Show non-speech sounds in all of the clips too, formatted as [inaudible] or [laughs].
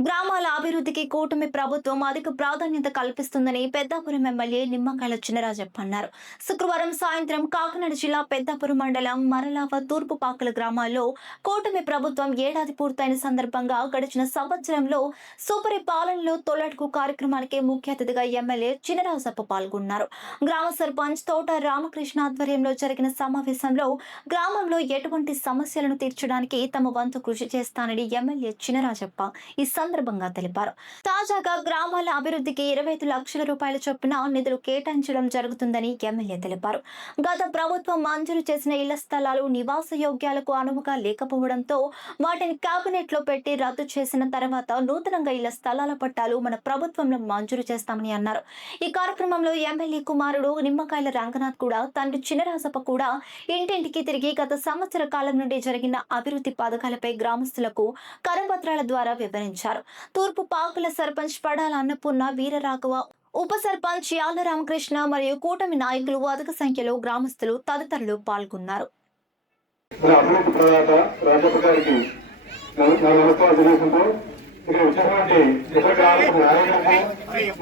గ్రామాల అభివృద్ధికి కూటమి ప్రభుత్వం అధిక ప్రాధాన్యత కల్పిస్తుందని పెద్దాపురం ఎమ్మెల్యే నిమ్మకాయల చినరాజప్ప అన్నారు. శుక్రవారం సాయంత్రం కాకినాడ జిల్లా పెద్దాపురం మండలం మరలావ తూర్పు పాకల గ్రామాల్లో కూటమి ప్రభుత్వం ఏడాది పూర్తయిన సందర్భంగా గడిచిన సంవత్సరంలో సూపరి పాలనలో తొలటకు కార్యక్రమానికి ముఖ్య అతిథిగా ఎమ్మెల్యే చినరాజప్ప పాల్గొన్నారు. గ్రామ సర్పంచ్ తోట రామకృష్ణ ఆధ్వర్యంలో జరిగిన సమావేశంలో గ్రామంలో ఎటువంటి సమస్యలను తీర్చడానికి తమ వంతు కృషి చేస్తానని ఎమ్మెల్యే చినరాజప్ప ఈ సందర్భంగా తెలిపారు. తాజాగా గ్రామాల అభివృద్ధికి ఇరవై ఐదు లక్షల రూపాయల చొప్పున నిధులు కేటాయించడం జరుగుతుందని ఎమ్మెల్యే తెలిపారు. గత ప్రభుత్వం మంజూరు చేసిన ఇళ్ళ స్థలాలు నివాస యోగ్యాలకు అనువుగా లేకపోవడంతో వాటిని కేబినెట్లో పెట్టి రద్దు చేసిన తర్వాత నూతనంగా ఇళ్ళ స్థలాల పట్టాలు మన ప్రభుత్వంలో మంజూరు చేస్తామని అన్నారు. ఈ కార్యక్రమంలో ఎమ్మెల్యే కుమారుడు నిమ్మకాయల రంగనాథ్ కూడా తండ్రి చినరాజప్ప కూడా ఇంటింటికి తిరిగి గత సంవత్సర కాలం నుండి జరిగిన అభివృద్ధి పథకాలపై గ్రామస్తులకు కరపత్రాల ద్వారా వివరించారు. తూర్పు పాకుల సర్పంచ్ పడాల అన్నపూర్ణ వీరరాఘవ ఉప సర్పంచ్ యాల రామకృష్ణ మరియు కూటమి నాయకులు అధిక సంఖ్యలో గ్రామస్తులు తదితరులు పాల్గొన్నారు. మన అభివృద్ధి ప్రదాత రాజప్ప గారికి నా నా నమస్కారం తెలియజేసుకుంటూ ఇక్కడ వచ్చినటువంటి ఇతర గ్రామాలకు నాయకులకు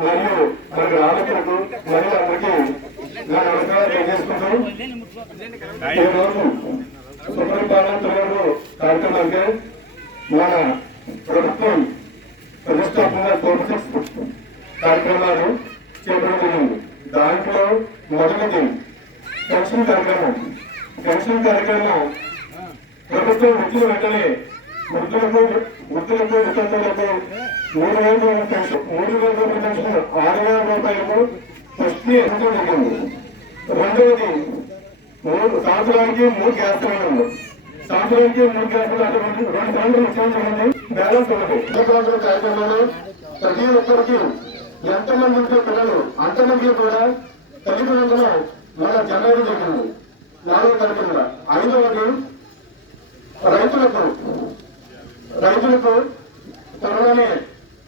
మరియు మన గ్రామస్తులకు మరియు అందరికీ నా నమస్కారం తెలియజేసుకుంటూ ఈరోజు సుపరిపాలన తొలగడు కార్యక్రమానికి మన ప్రభుత్వం ప్రతిష్టాత్మక తోపు కార్యక్రమాలు చేపట్టడం జరిగింది. దాంట్లో మొదటిది పెన్షన్ కార్యక్రమం. పెన్షన్ కార్యక్రమం ప్రభుత్వం వృత్తులు వెంటనే వృద్ధులకు వృద్ధులకు వితంతులకు మూడు వేల రూపాయల పెన్షన్ మూడు వేల రూపాయల పెన్షన్ ఆరు వేల రూపాయలకు ఫస్ట్ ఇవ్వడం జరిగింది. రెండవది మూడు సంవత్సరానికి మూడు గ్యాస్ సిలిండర్లు. సంవత్సరానికి మూడు గ్యాస్ రెండు రెండు సిలిండర్లు ఇచ్చేయడం బ్యాలెన్స్ ఉన్నది ఈ కార్యక్రమంలో ప్రతి ఒక్కరికి ఎంతమంది ఉంటే పిల్లలు అంతమంది కూడా తల్లిదండ్రులు మన జనవరి జరిగింది నాలుగో తారీఖున ఐదవది రైతులకు రైతులకు త్వరలోనే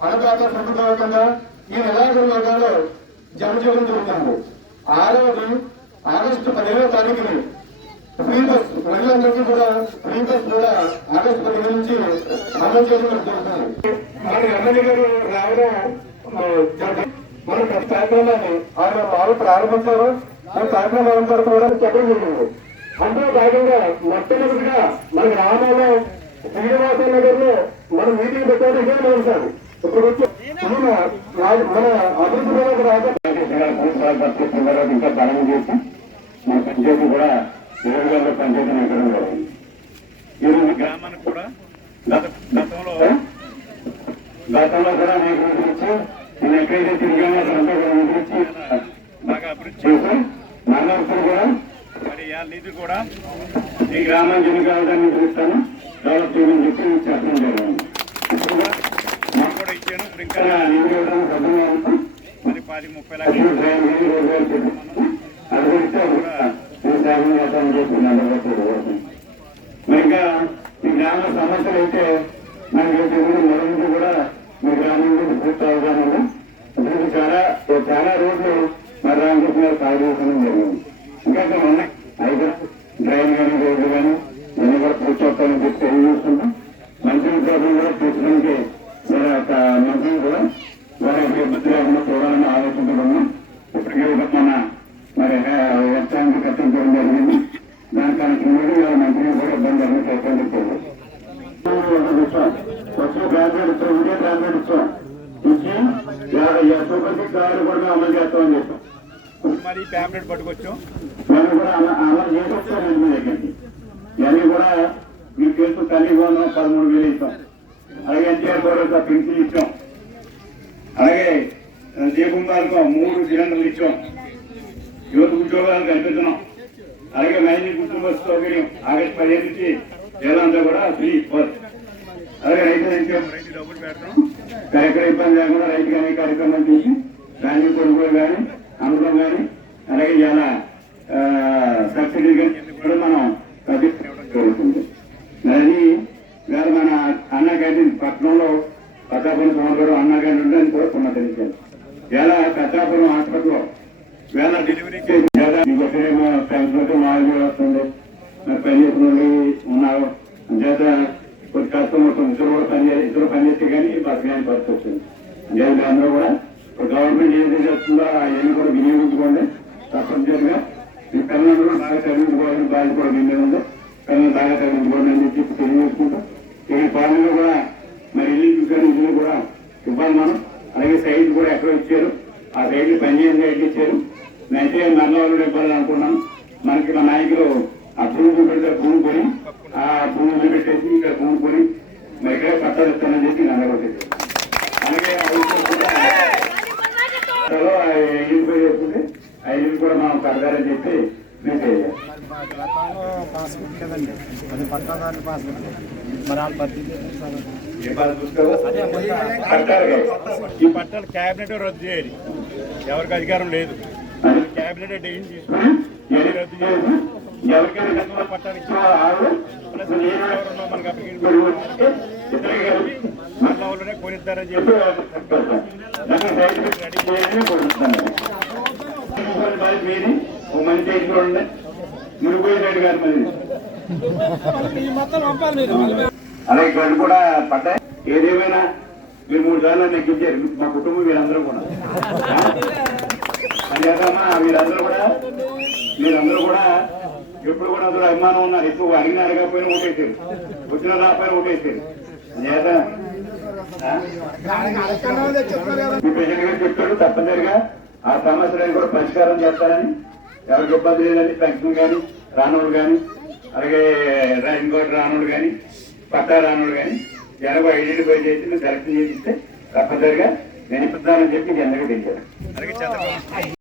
అన్నదాత సంప్రదాయకంగా ఈ నెలాఖరు వర్గాల్లో జమ చేయడం జరుగుతుంది ఆరవది ఆగస్టు పదిహేనవ తారీఖుని ఫ్రీ బస్ మహిళలందరికీ కూడా ఫ్రీ కూడా ఆగస్టు పది నుంచి అమలు చేయడం జరుగుతుంది మన ఎమ్మెల్యే గారు రావడం ఆ, మన ప్రతి కార్యక్రమాన్ని ఆయన వాళ్ళు ప్రారంభించారు. మన కార్యక్రమం అయిన కూడా చెప్పడం జరిగింది. అందులో భాగంగా మొట్టమొదటిగా మన గ్రామంలో శ్రీనివాస నగర్లో మనం మీటింగ్ పెట్టాలి ఇదే మొదటిసారి ఇప్పుడు వచ్చి మన అభివృద్ధి రాజకీయ ఇంకా బలం చేసి మన పంచాయతీ కూడా వేల పంచాయతీ జరిగింది ఈరోజు గ్రామానికి కూడా. గత గతంలో గతంలో కూడా నీకు గురించి నేను ఎక్కడైతే తిరిగానో అక్కడంతా కూడా గురించి బాగా అభివృద్ధి చేసి మనందరూ కూడా. మరి నిధి కూడా. ఈ గ్రామానికి ఎన్ని కావడానికి చూస్తాను. డెవలప్ చేయమని చెప్పి చెప్పడం జరిగింది. ఇప్పుడు కూడా నాకు కూడా ఇచ్చాను ఇప్పుడు ఇంకా ఇక్కడ నిధులు ఇవ్వడానికి సిద్ధంగా ఉంటాం. మరి పది ముప్పై లక్షలు. అది గురించి నేను శాసనం చేస్తానని చెప్పి నా ఇంకా ఈ గ్రామ సమస్యలు అయితే మనకి అయితే కూడా మరొకటి కూడా మీ గ్రామం గురించి పూర్తి అవగాహన ఉంది చాలా చాలా రోడ్లు మరి రామకృష్ణ గారు సాగు చేయడం జరిగింది ఇంకా ఇక్కడ ఉన్నాయి అయితే డ్రైన్ కానీ రోడ్లు కానీ ఇవన్నీ కూడా పూర్తి అవుతాయని చెప్పి తెలియజేస్తున్నాం మంచి ప్రాబ్లం కూడా తీర్చడానికి మరి ఒక మంత్రి కూడా వారి యొక్క ఇబ్బంది లేకుండా చూడాలని ఆలోచించడం ఇప్పటికే ఒక మన వర్షానికి కట్టించడం జరిగింది దానికి ముందు ఇవాళ మంత్రి కూడా ఇబ్బంది లేకుండా చేస్తామని వచ్చిన వచ్చే గ్రాడ్యుయేట్ ఇస్తాం ఇదే గ్రాడ్యుయేట్ ఇచ్చి యాభై సూపర్ కూడా అమలు చేస్తామని చెప్పాం మరి ప్యాంప్లెట్ పట్టుకొచ్చాం మనం కూడా అమలు చేసేస్తాం మీ దగ్గరికి. ఇవన్నీ కూడా మీ కేసు తల్లి పోను పదమూడు వేలు ఇస్తాం. అలాగే ఎన్టీఆర్ భరోసా పెన్షన్ ఇచ్చాం. అలాగే దీపం గారికి మూడు సిలిండర్లు ఇచ్చాం. యువత ఉద్యోగాలు కల్పించడం అలాగే మైనింగ్ కుటుంబ సౌకర్యం ఆగస్టు పదిహేను నుంచి ఏదంతా కూడా ఫ్రీ బస్ అలాగే రైతు రైతు ఎక్కడ ఇబ్బంది లేకుండా రైతు కానీ కార్యక్రమాలు చేసి ధాన్యం కొనుగోలు కానీ అమ్మడం కానీ అలాగే ఇలా సబ్సిడీ కానీ కూడా మనం తగ్గించడం జరుగుతుంది అది వేళ మన అన్న క్యాంటీన్ పట్టణంలో పట్టాపురం సోమవారం అన్న క్యాంటీన్ ఉంటే అని కూడా పునరుద్ధరించారు ఇలా పెద్దాపురం హాస్పిటల్లో వేళ డెలివరీ ఇంకొకరేమో పెన్షన్ నాలుగు వస్తుంది పని చేసిన వాళ్ళు ఉన్నారు అంచేత కొంచెం కష్టం ఇద్దరు కూడా పని ఇద్దరు కానీ బతకలేని పరిస్థితి వచ్చింది లేదు అందరూ కూడా గవర్నమెంట్ ఏం చేస్తుందో అవన్నీ కూడా వినియోగించుకోండి తప్పనిసరిగా మీ పిల్లలందరూ బాగా చదివించుకోవాలని బాధ్యత కూడా మీ మీద ఉంది పిల్లలు బాగా చదివించుకోండి అని చెప్పి తెలియజేసుకుంటాం ఈ పాలనలో కూడా మరి ఇల్లు చూసారు ఇల్లు కూడా ఇవ్వాలి మనం అలాగే సైడ్ కూడా ఎక్కడ ఇచ్చారు ఆ సైడ్ పనిచేయని సైడ్ ఇచ్చారు నేనైతే నల్లవాళ్ళు ఇవ్వాలని అనుకున్నాను మనకి మా నాయకులు ఆ భూమి కొని ఆ భూమి వదిలిపెట్టేసి ఇక్కడ భూమి కొని మరి ఇక్కడ పట్టాలు ఇస్తానని చెప్పి నన్ను కొట్టేసి అలాగే ఆ ఇల్లు పోయి చేస్తుంది ఆ ఇల్లు కూడా మనం కడతారని చెప్పి మేము చేయాలి పాస్బుక్ కదండి అది పాస్బుక్ మరి వాళ్ళ పరిస్థితి ఈ పట్టాలు క్యాబినెట్ రద్దు చేయాలి. ఎవరికి అధికారం లేదు. క్యాబినెట్ డెసిషన్ తీసుకుని ఏది రద్దు చేయదు. ఎవరికైనా గతంలో పట్టాలు ఇచ్చిన ఆవిడ ప్లస్ ఎవరున్నా మనకి వస్తే ఇద్దరికి కలిపి వాళ్ళనే కొనిస్తారని చెప్పి రెడీ చేయాలని కోరుతున్నాను మీది ఓ మంచి ఉండే మునిగిపోయినట్టు కాదు మరి. అలాగే గడ్డు కూడా పడ్డాయి. ఏదేమైనా మీరు మూడు సార్లు నెగ్గించారు మా కుటుంబం వీరందరూ కూడా. [laughs] అంతేకామా వీరందరూ కూడా మీరందరూ కూడా ఎప్పుడు కూడా అందరూ అభిమానం ఉన్నారు. ఎక్కువ అడిగిన అడగకపోయినా ఓటేసారు. వచ్చిన రాకపోయినా ఓటేసారు. చేత మీ ప్రెసిడెంట్ గారు చెప్పాడు తప్పనిసరిగా ఆ సమస్యలను కూడా పరిష్కారం చేస్తారని. ఎవరికి ఇబ్బంది లేదని పెన్షన్ కానీ రానోడు కానీ అలాగే రైన్ కోట్ రానోడు కానీ పట్టా రానోడు కానీ. జనాభా ఐడెంటిఫై చేసి మీరు సెలక్షన్ చేసి ఇస్తే తప్పనిసరిగా నేను ఇప్పుతానని చెప్పి జనకు తెలియదు